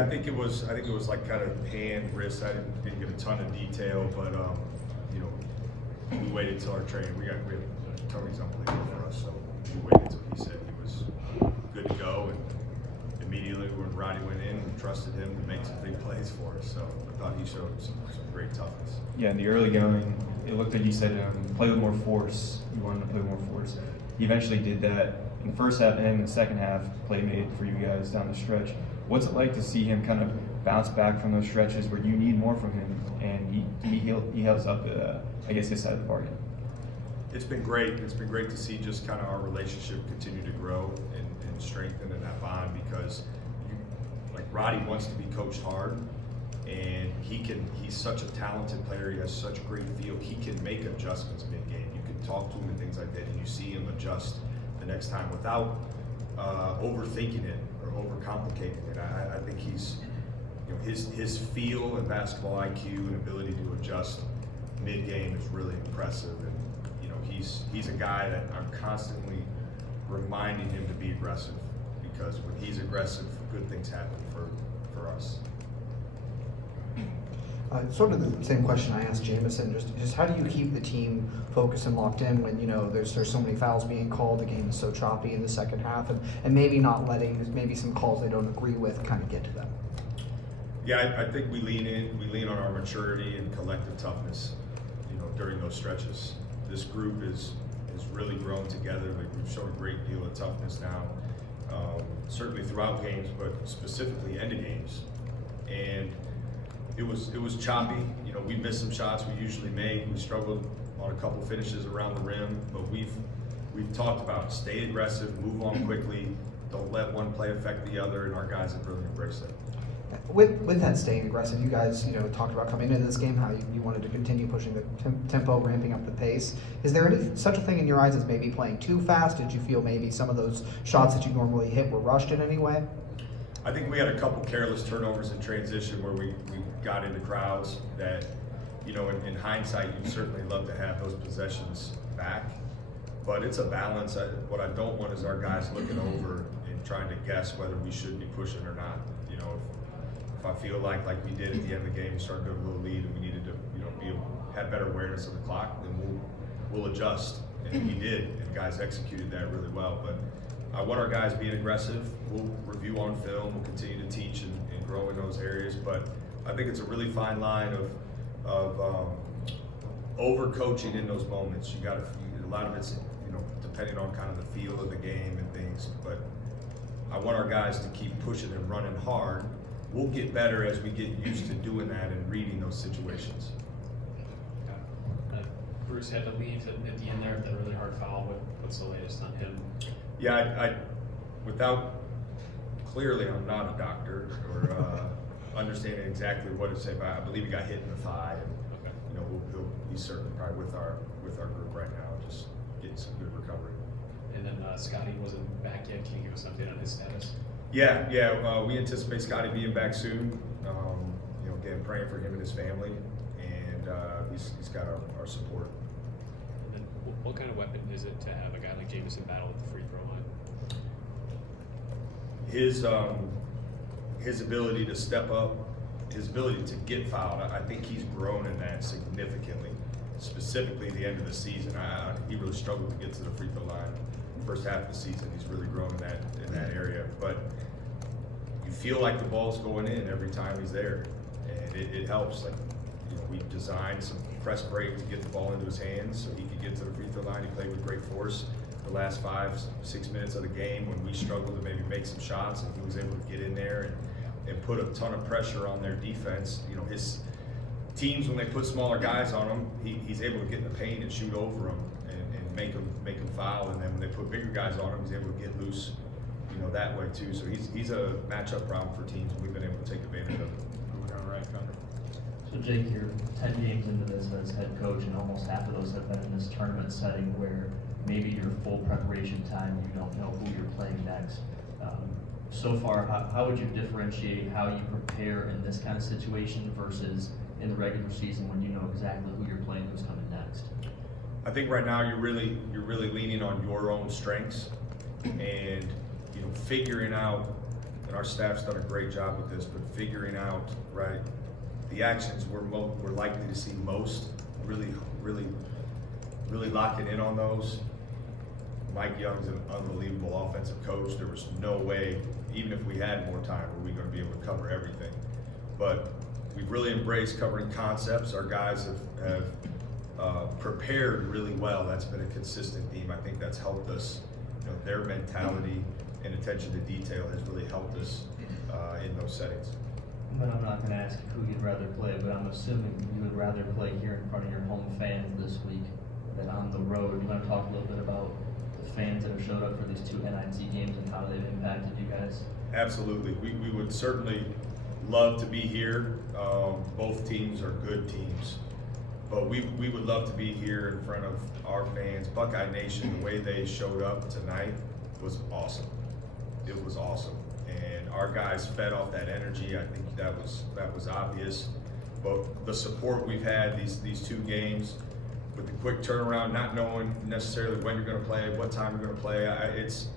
I think it was like kind of hand, wrist. I didn't get a ton of detail, but you know, we waited till our training. Tony's unbelievable for us, so we waited till he said he was good to go, and immediately when Roddy went in, we trusted him to make some big plays for us. So I thought he showed some great toughness. Yeah, in the early going, it looked like you said play with more force. You wanted to play with more force. He eventually did that in the first half, and in the second half, play made for you guys down the stretch. What's it like to see him kind of bounce back from those stretches where you need more from him, and he helps up, I guess, his side of the bargain? It's been great. It's been great to see just kind of our relationship continue to grow and strengthen in that bond, because like Roddy wants to be coached hard, and he's such a talented player. He has such great feel. He can make adjustments mid-game. You can talk to him and things like that, and you see him adjust the next time without overthinking it or overcomplicating it. I think he's, you know, his feel and basketball IQ and ability to adjust mid-game is really impressive. And you know, he's a guy that I'm constantly reminding him to be aggressive, because when he's aggressive, good things happen for us. Sort of the same question I asked Jamison. Just how do you keep the team focused and locked in when, you know, there's so many fouls being called, the game is so choppy in the second half, and maybe not letting maybe some calls they don't agree with kind of get to them? Yeah, I think we lean on our maturity and collective toughness, you know, during those stretches. This group is really grown together. Like, we've shown a great deal of toughness now, certainly throughout games, but specifically end of games. And it was choppy. You know, we missed some shots we usually make. We struggled on a couple finishes around the rim, but we've talked about stay aggressive, move on quickly, don't let one play affect the other, and our guys have really embraced it. With that staying aggressive, you guys, you know, talked about coming into this game how you wanted to continue pushing the tempo, ramping up the pace. Is there such a thing in your eyes as maybe playing too fast? Did you feel maybe some of those shots that you normally hit were rushed in any way? I think we had a couple careless turnovers in transition where we got into crowds that, you know, in hindsight, you'd certainly love to have those possessions back. But it's a balance. What I don't want is our guys looking over and trying to guess whether we should be pushing or not. You know, if I feel like we did at the end of the game, started to have a little lead, and we needed to, you know, have better awareness of the clock, then we'll adjust. And we did, and guys executed that really well. But I want our guys being aggressive. We'll review on film. We'll continue to teach and grow in those areas. But I think it's a really fine line of over-coaching in those moments. You got a lot of it's, you know, depending on kind of the feel of the game and things. But I want our guys to keep pushing and running hard. We'll get better as we get used to doing that and reading those situations. Bruce had to leave at the end there with that really hard foul. What's the latest on him? Yeah, clearly I'm not a doctor or understanding exactly what to say, but I believe he got hit in the thigh. And, okay. you know, he's certainly probably with our group right now, just getting some good recovery. And then Scotty wasn't back yet. Can you give us an update on his status? Yeah. We anticipate Scotty being back soon. You know, again, praying for him and his family, and he's got our support. And then what kind of weapon is it to have a guy like Jamison battle at the free throw line? His ability to step up, his ability to get fouled, I think he's grown in that significantly. Specifically, the end of the season, he really struggled to get to the free throw line. First half of the season, he's really grown in that area. But you feel like the ball's going in every time he's there, and it helps. Like, you know, we designed some press break to get the ball into his hands so he could get to the free throw line. He played with great force the last 5-6 minutes of the game when we struggled to maybe make some shots, and he was able to get in there and put a ton of pressure on their defense. You know, his teams, when they put smaller guys on him, he's able to get in the paint and shoot over them and make them foul. And then when they put bigger guys on him, he's able to get loose, you know, that way too. So he's a matchup problem for teams, and we've been able to take advantage of it. All right, Connor. So Jake, you're 10 games into this as head coach, and almost half of those have been in this tournament setting where maybe your full preparation time, you don't know who you're playing next. So far, how would you differentiate how you prepare in this kind of situation versus in the regular season when you know exactly who you're playing, who's coming next? I think right now you're really leaning on your own strengths and, you know, figuring out and our staff's done a great job with this, but figuring out, right, the actions we're likely to see most, really locking in on those. Mike Young's an unbelievable offensive coach. There was no way, even if we had more time, were we going to be able to cover everything. But we've really embraced covering concepts. Our guys have prepared really well. That's been a consistent theme. I think that's helped us. You know, their mentality and attention to detail has really helped us in those settings. But I'm not gonna ask who you'd rather play, but I'm assuming you would rather play here in front of your home fans this week than on the road. You wanna talk a little bit about the fans that have showed up for these 2 NIT games and how they've impacted you guys? Absolutely. We would certainly love to be here. Both teams are good teams. But we would love to be here in front of our fans. Buckeye Nation, the way they showed up tonight was awesome. It was awesome. And our guys fed off that energy. I think that was obvious. But the support we've had these 2 games, with the quick turnaround, not knowing necessarily when you're going to play, what time you're going to play, it's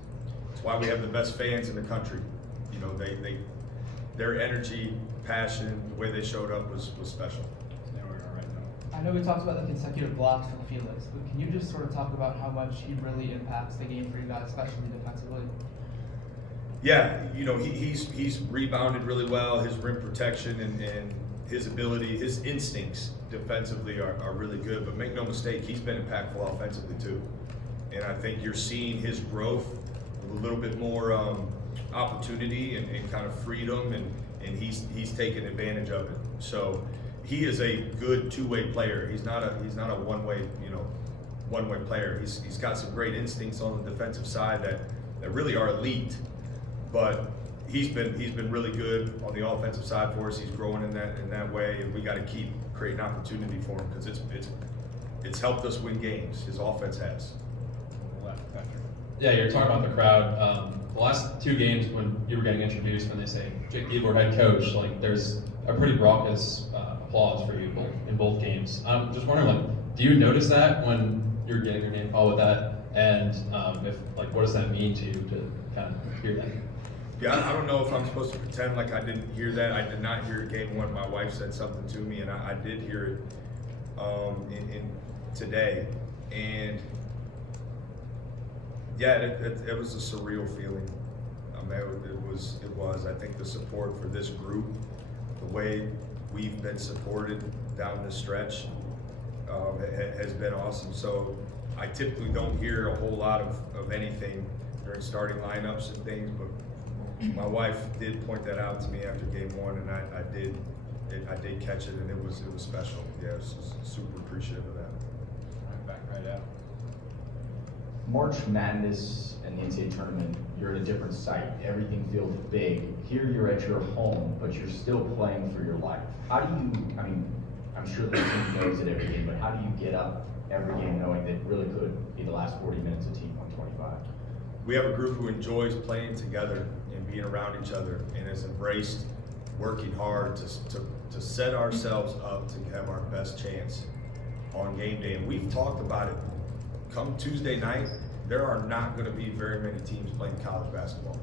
why we have the best fans in the country. You know, their energy, passion, the way they showed up was special. I know we talked about the consecutive blocks from Felix, but can you just sort of talk about how much he really impacts the game for you guys, especially defensively? Yeah, you know, he's rebounded really well. His rim protection and his ability, his instincts defensively are really good. But make no mistake, he's been impactful offensively too. And I think you're seeing his growth with a little bit more opportunity and kind of freedom, and he's taken advantage of it. So he is a good 2-way player. He's not a one-way player. He's got some great instincts on the defensive side that really are elite. But he's been really good on the offensive side for us. He's growing in that way, and we got to keep creating opportunity for him because it's helped us win games. His offense has. Yeah, you're talking about the crowd. The last 2 games when you were getting introduced, when they say Jake Diebler head coach, like there's a pretty raucous applause for you in both games. I'm just wondering, like, do you notice that when you're getting your name called with that, and what does that mean to you to kind of hear that? Yeah, I don't know if I'm supposed to pretend like I didn't hear that. I did not hear game 1. My wife said something to me, and I did hear it in today. And yeah, it was a surreal feeling. I mean, it was. I think the support for this group, the way we've been supported down the stretch, has been awesome. So I typically don't hear a whole lot of anything during starting lineups and things, but my wife did point that out to me after game 1, and I did catch it, and it was special. Yeah, I was super appreciative of that. Back right out. March Madness and the NCAA tournament, you're at a different site. Everything feels big. Here you're at your home, but you're still playing for your life. How do you, I mean, I'm sure the team knows it every game, but how do you get up every game knowing that it really could be the last 40 minutes of Team 125? We have a group who enjoys playing together and being around each other, and has embraced working hard to set ourselves up to have our best chance on game day. And we've talked about it. Come Tuesday night, there are not going to be very many teams playing college basketball,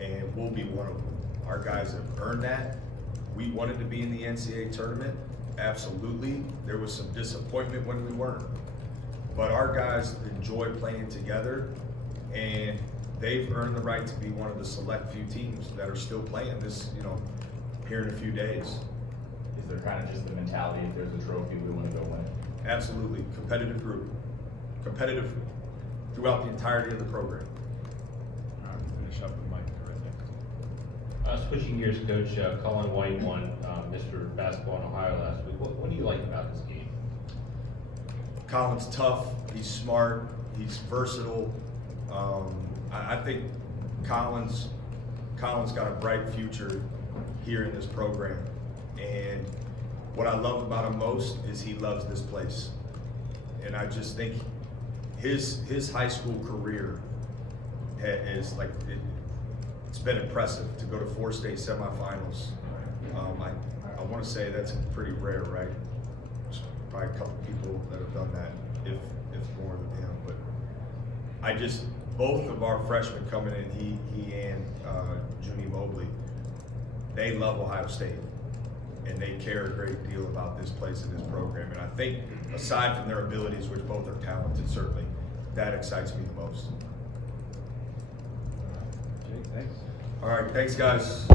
and we'll be one of them. Our guys have earned that. We wanted to be in the NCAA tournament, absolutely. There was some disappointment when we weren't, but our guys enjoy playing together, and they've earned the right to be one of the select few teams that are still playing this, here in a few days. Is there kind of just the mentality, if there's a trophy, we want to go win it? Absolutely, competitive group. Competitive throughout the entirety of the program. All right, finish up with Mike right there. Switching gears, Coach, Colin White won Mr. Basketball in Ohio last week. What do you like about this game? Colin's tough, he's smart, he's versatile. I think Colin's got a bright future here in this program. And what I love about him most is he loves this place. And I just think his high school career is like, it's been impressive to go to 4 state semifinals. I want to say that's pretty rare, right? There's probably a couple people that have done that, if more than him. But both of our freshmen coming in, he and Junie Mobley, they love Ohio State, and they care a great deal about this place and this program. And I think, aside from their abilities, which both are talented, certainly, that excites me the most. Jake, thanks. All right, thanks, guys.